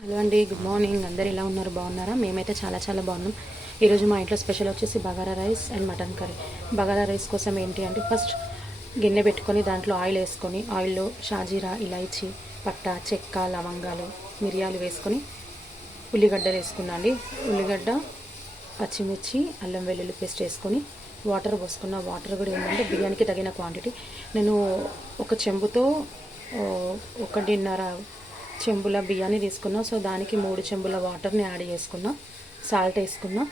Hello అండి, good morning. అందరు ఎలా ఉన్నారు? బాగున్నారా? మేమైతే చాలా చాలా బాగున్నాం. ఈరోజు మా ఇంట్లో స్పెషల్ వచ్చేసి bagara rice and mutton curry. Bagara rice కోసం ఏంటి అంటే ఫస్ట్ గిన్నె పెట్టుకొని దాంట్లో ఆయిల్ వేసుకొని ఆయిల్లో షాజీరా, ఇలాచీ, పట్ట, చెక్క, లవంగాలు, మిరియాలు వేసుకొని ఉల్లిగడ్డలు వేసుకున్నాండి. ఉల్లిగడ్డ, పచ్చిమిర్చి, అల్లం వెల్లుల్లి పేస్ట్ వేసుకొని వాటర్ పోసుకున్న. వాటర్ కూడా ఏంటంటే బియ్యానికి తగిన క్వాంటిటీ. నేను ఒక చెంబుతో 1.5 చెంబుల బియ్యాన్ని తీసుకున్నా. సో దానికి 3 చెంబుల వాటర్ని యాడ్ చేసుకున్నా. సాల్ట్ వేసుకున్నా.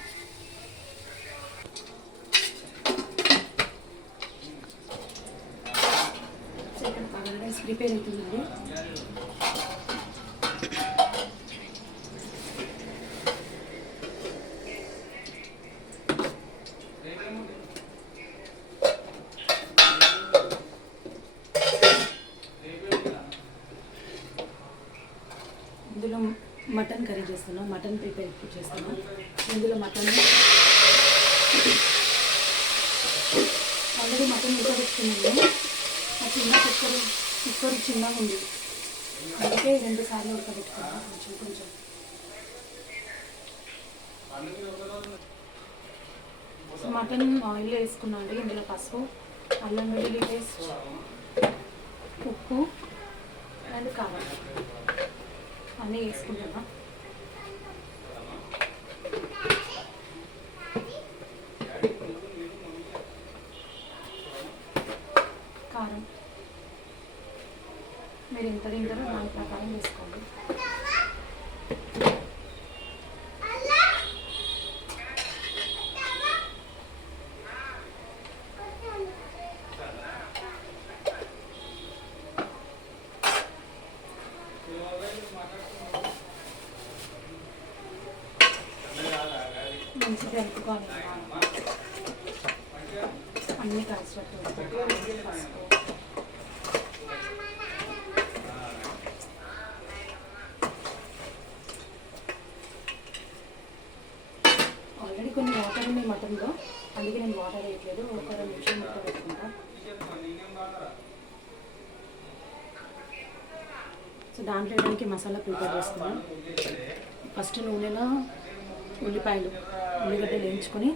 రైస్ ప్రిపేర్ అవుతుందండి. ఇందులో మటన్ కర్రీ చేస్తున్నాం. మటన్ ప్రిపేర్ చేస్తున్నాం. ఇందులో మటన్ ఆల్రెడీ మటన్ ఉడకబెట్టుకున్నాము. ఆ కుక్కర్ చిన్నగా ఉంది, అందుకే 2 సార్లు ఉడకబెట్టుకున్నాం. కొంచెం మటన్ ఆయిల్ వేసుకున్నాండి. ఇందులో పసుపు, అల్లం వెల్లుల్లి పేస్ట్, ఉప్పు అండ్ కారం అన్నీ వేసుకుంటున్నా. కారం మీరు ఎంత తింటారో దాని ప్రకారం వేసుకోండి. మంచిగా కలుపుకోవాలి. అన్నీ కలిసినట్టు పసుపు, ఆల్రెడీ కొన్ని వాటర్ ఉన్నాయి మటన్లో, అందుకే నేను వాటర్ వేయట్లేదు. ఒక 2 నిమిషాలు మొత్తం పెట్టుకుంటా. సో దాంట్లో వేయడానికి మసాలా ప్రిపేర్ చేస్తున్నాను. ఫస్ట్ నూనెలో ఉల్లిగడ్డలు వేయించుకొని,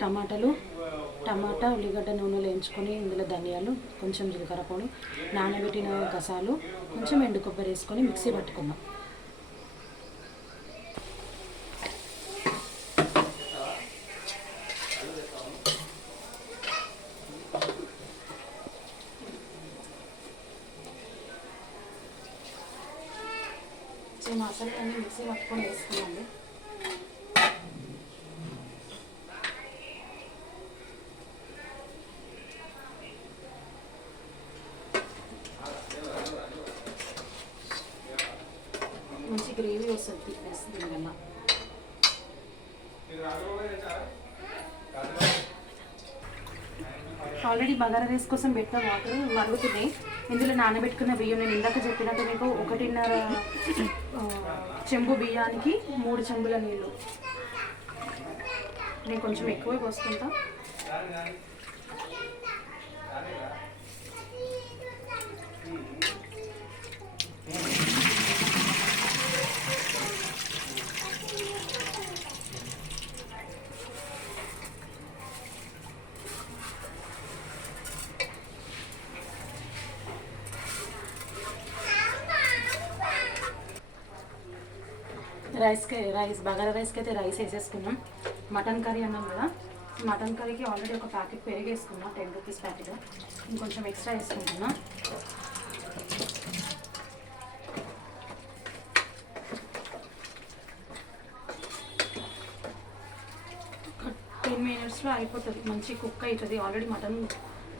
టమాటా ఉల్లిగడ్డ నూనెలో వేయించుకొని, ఇందులో ధనియాలు, కొంచెం జీలకర్ర పొడి, నానబెట్టిన గసాలు, కొంచెం ఎండు కొబ్బరి వేసుకొని మిక్సీ పట్టుకున్నాం. మసాలా అన్నీ మిక్సీ పట్టుకొని వేసుకున్నాము. మంచి గ్రేవీ వస్తుంది థిక్నెస్ దీనివల్ల. ఆల్రెడీ బగారా రైస్ కోసం పెట్టిన వాటర్ మరుగుతున్నాయి. ఇందులో నానబెట్టుకున్న బియ్యం, నేను ఇందాక చెప్పినట్టు మీకు 1.5 చెంబు బియ్యానికి 3 చెంబుల నీళ్ళు. నేను కొంచెం ఎక్కువే పోసుకుంటా. బగారా రైస్కి అయితే రైస్ వేసేసుకున్నాం. మటన్ కర్రీ అన్నాం కదా, మటన్ కర్రీకి ఆల్రెడీ ఒక ప్యాకెట్ పెరుగు వేసుకున్నాం, 10 రూపీస్ ప్యాకెట్. ఇంకొంచెం ఎక్స్ట్రా వేసుకుంటున్నా. ఒక 10 మినిట్స్లో అయిపోతుంది, మంచి కుక్ అవుతుంది. ఆల్రెడీ మటన్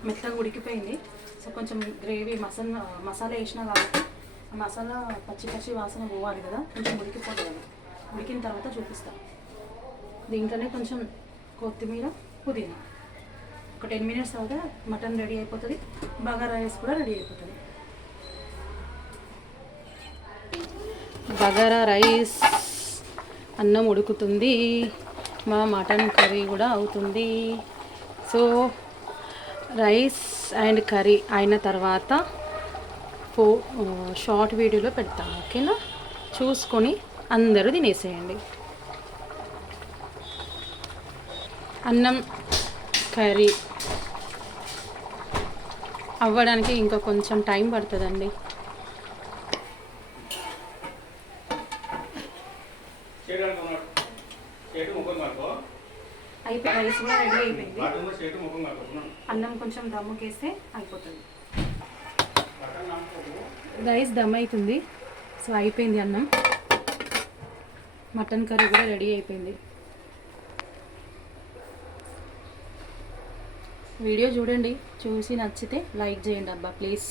మెత్తగా ఉడికిపోయింది. సో కొంచెం గ్రేవీ మసాలా వేసినా కాబట్టి మసాలా పచ్చి వాసన పోవాలి కదా, కొంచెం ఉడికిపోతుంది. ఉడికిన తర్వాత చూపిస్తాను. దీంట్లోనే కొంచెం కొత్తిమీర, పుదీనా. ఒక 10 మినిట్స్ తర్వాత మటన్ రెడీ అయిపోతుంది, బగారా రైస్ కూడా రెడీ అయిపోతుంది. బగారా రైస్ అన్నం ఉడుకుతుంది, మా మటన్ కర్రీ కూడా అవుతుంది. సో రైస్ అండ్ కర్రీ అయిన తర్వాత షార్ట్ వీడియోలో పెడతాను, ఓకేనా? చూసుకొని అందరూ తినేసేయండి. అన్నం కర్రీ అవ్వడానికి ఇంకా కొంచెం టైం పడుతుందండి. అయిపోయి రైస్ కూడా రెడీ అయిపోయింది. అన్నం కొంచెం దమ్ముకేస్తే అయిపోతుంది. రైస్ దమ్ అవుతుంది. సో అయిపోయింది అన్నం. మటన్ కర్రీ కూడా రెడీ అయిపోయింది. వీడియో చూడండి, చూసి నచ్చితే లైక్ చేయండి అబ్బా ప్లీజ్.